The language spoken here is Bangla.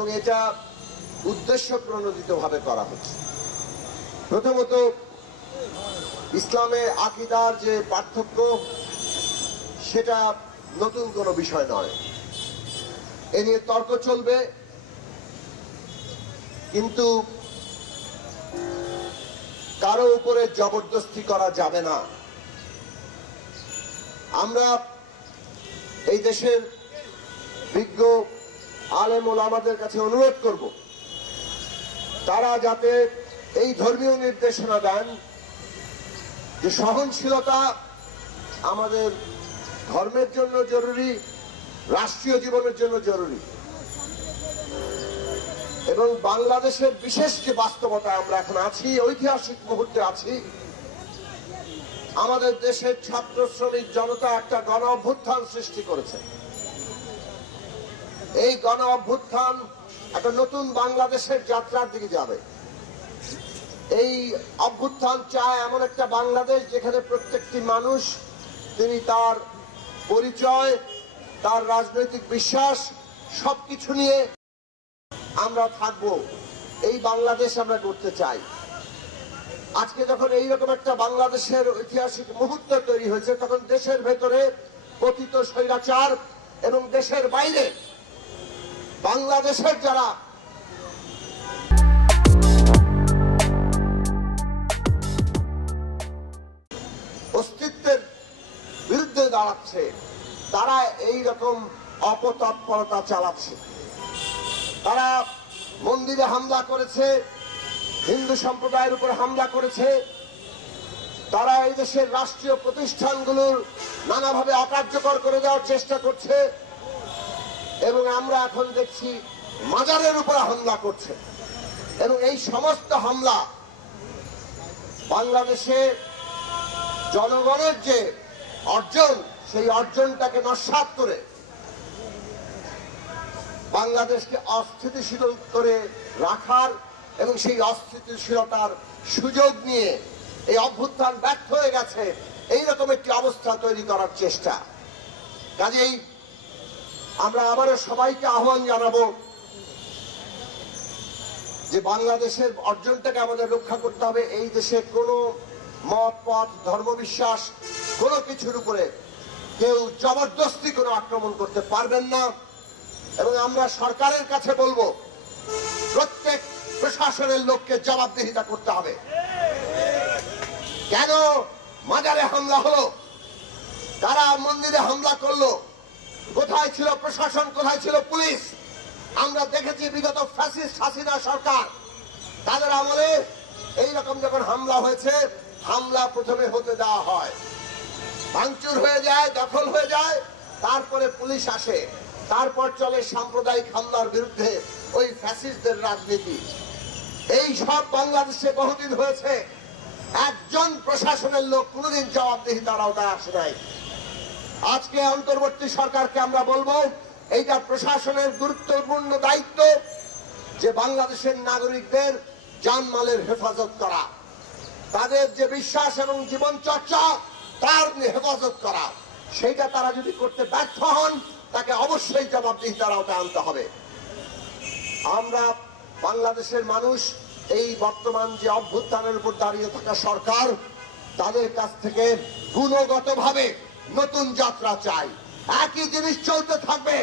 এবং এটা উদ্দেশ্য প্রণোদিতভাবে করা হচ্ছে। প্রথমত, ইসলামে আকীদার যে পার্থক্য সেটা নতুন কোনো বিষয় নয়, এ নিয়ে তর্ক চলবে, কিন্তু কারো উপরে জবরদস্তি করা যাবে না। আমরা এই দেশের বিজ্ঞ আলেম ওলামাদের কাছে অনুরোধ করব, তারা যাতে এই ধর্মীয় নির্দেশনা দেন যে সহনশীলতা আমাদের ধর্মের জন্য জরুরি, রাষ্ট্রীয় জীবনের জন্য জরুরি, এবং বাংলাদেশের বিশেষ যে বাস্তবতা আমরা এখন আছি, ঐতিহাসিক মুহূর্তে আছি, আমাদের দেশের ছাত্র শ্রমিক জনতা একটা গণ অভ্যুত্থান সৃষ্টি করেছে। এই গণ অভ্যুত্থান একটা নতুন বাংলাদেশের যাত্রার দিকে যাবে। এই অভ্যুত্থান চায় এমন একটা বাংলাদেশ যেখানে প্রত্যেকটি মানুষ তিনি তার পরিচয়, তার রাজনৈতিক বিশ্বাস সবকিছু নিয়ে আমরা থাকব, এই বাংলাদেশ আমরা করতে চাই। আজকে যখন এইরকম একটা বাংলাদেশের ঐতিহাসিক মুহূর্ত তৈরি হয়েছে, তখন দেশের ভেতরে পতিত স্বৈরাচার এবং দেশের বাইরে বাংলাদেশের যারা অস্তিত্বের বিরুদ্ধে দাঁড়াচ্ছে, তারা এই রকম অপতৎপরতা চালাচ্ছে। তারা মন্দিরে হামলা করেছে, হিন্দু সম্প্রদায়ের উপর হামলা করেছে, তারা এই দেশের রাষ্ট্রীয় প্রতিষ্ঠানগুলোর নানাভাবে অকার্যকর করে দেওয়ার চেষ্টা করছে, এবং আমরা এখন দেখছি মাজারের উপর হামলা করছে। এবং এই সমস্ত হামলা বাংলাদেশে জনগণের যে অর্জন, সেই অর্জনটাকে নস্যাৎ করে বাংলাদেশকে অস্থিতিশীল করে রাখার এবং সেই অস্থিতিশীলতার সুযোগ নিয়ে এই অভ্যুত্থান ব্যর্থ হয়ে গেছে, এইরকম একটি অবস্থা তৈরি করার চেষ্টা। কাজেই আমরা আবারও সবাইকে আহ্বান জানাবো যে বাংলাদেশের অর্জনটাকে আমাদের রক্ষা করতে হবে। এই দেশে কোনো মত পথ ধর্মবিশ্বাস কোনো কিছুর উপরে কেউ জবরদস্তি কোনো আক্রমণ করতে পারবেন না। এবং আমরা সরকারের কাছে বলবো, প্রত্যেক প্রশাসনের লোককে জবাবদিহিতা করতে হবে। কেন মাজারে হামলা হলো, কারা মন্দিরে হামলা করলো, কোথায় ছিল প্রশাসন, কোথায় ছিল পুলিশ? আমরা দেখেছি বিগত ফ্যাসিস্ট হাসিনা সরকার, তাদের আমলে এইরকম যখন হামলা হয়েছে, হামলা প্রথমে হতে দেওয়া হয়, ভাঙচুর হয়ে যায়, দখল হয়ে যায়, তারপরে পুলিশ আসে, তারপর চলে সাম্প্রদায়িক হামলার বিরুদ্ধে ওই ফ্যাসিস্টদের রাজনীতি। এই সব বাংলাদেশে বহুদিন হয়েছে, একজন প্রশাসনের লোক কোনদিন জবাবদিহিতার আওতায় আসে নাই। আজকে অন্তর্বর্তী সরকারকে আমরা বলবো, এইটা প্রশাসনের গুরুত্বপূর্ণ দায়িত্ব যে বাংলাদেশের নাগরিকদের জানমালের হেফাজত করা, তাদের যে বিশ্বাস এবং জীবন চর্চা তার হেফাজত করা। সেইটা তারা যদি করতে ব্যর্থ হন, তাকে অবশ্যই জবাবদিহিতার আওতায় আনতে হবে। আমরা বাংলাদেশের মানুষ এই বর্তমান যে অভ্যুত্থানের উপর দাঁড়িয়ে থাকা সরকার, তাদের কাছ থেকে গুণগতভাবে নতুন যাত্রা চাই। একই জিনিস চলতে থাকবে,